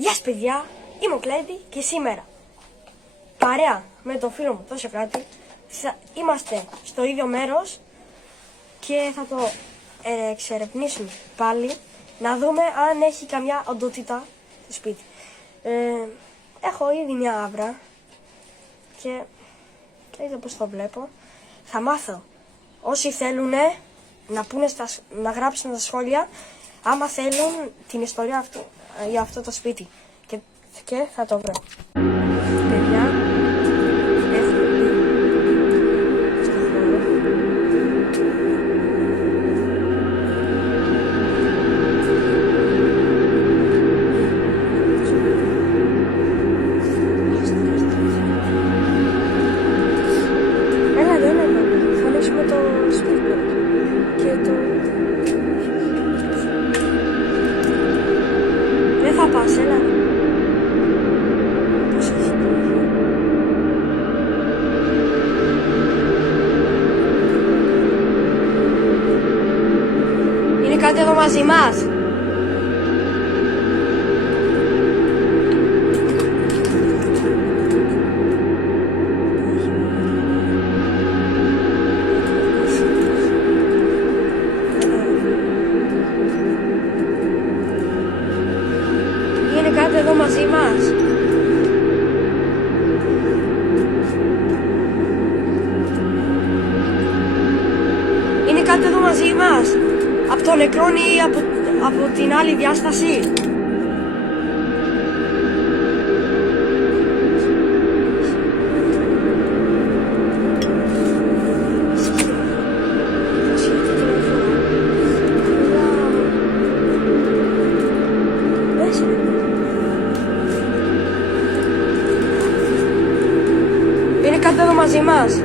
Γεια σας παιδιά, είμαι ο Κλέντι και σήμερα παρέα με τον φίλο μου τον Σοκράτη είμαστε στο ίδιο μέρος και θα το εξερευνήσουμε πάλι να δούμε αν έχει καμιά οντότητα στο σπίτι. Έχω ήδη μια άβρα και είδα πως το βλέπω. Θα μάθω όσοι θέλουν να γράψουν στα σχόλια άμα θέλουν την ιστορία αυτού, για αυτό το σπίτι και θα το βρω. Παιδιά, έχουμε μπει στο χώρο. Έλα, θα ανοίξουμε το σπίτι και το... Δεν θα πας, έλα. Πώς έχει. Είναι κάτι εδώ μαζί μας. Είναι κάτι εδώ μαζί μας. Είναι κάτι εδώ μαζί μας. Από το νεκρόν ή από την άλλη διάσταση. Είναι κάτι εδώ μαζί μας.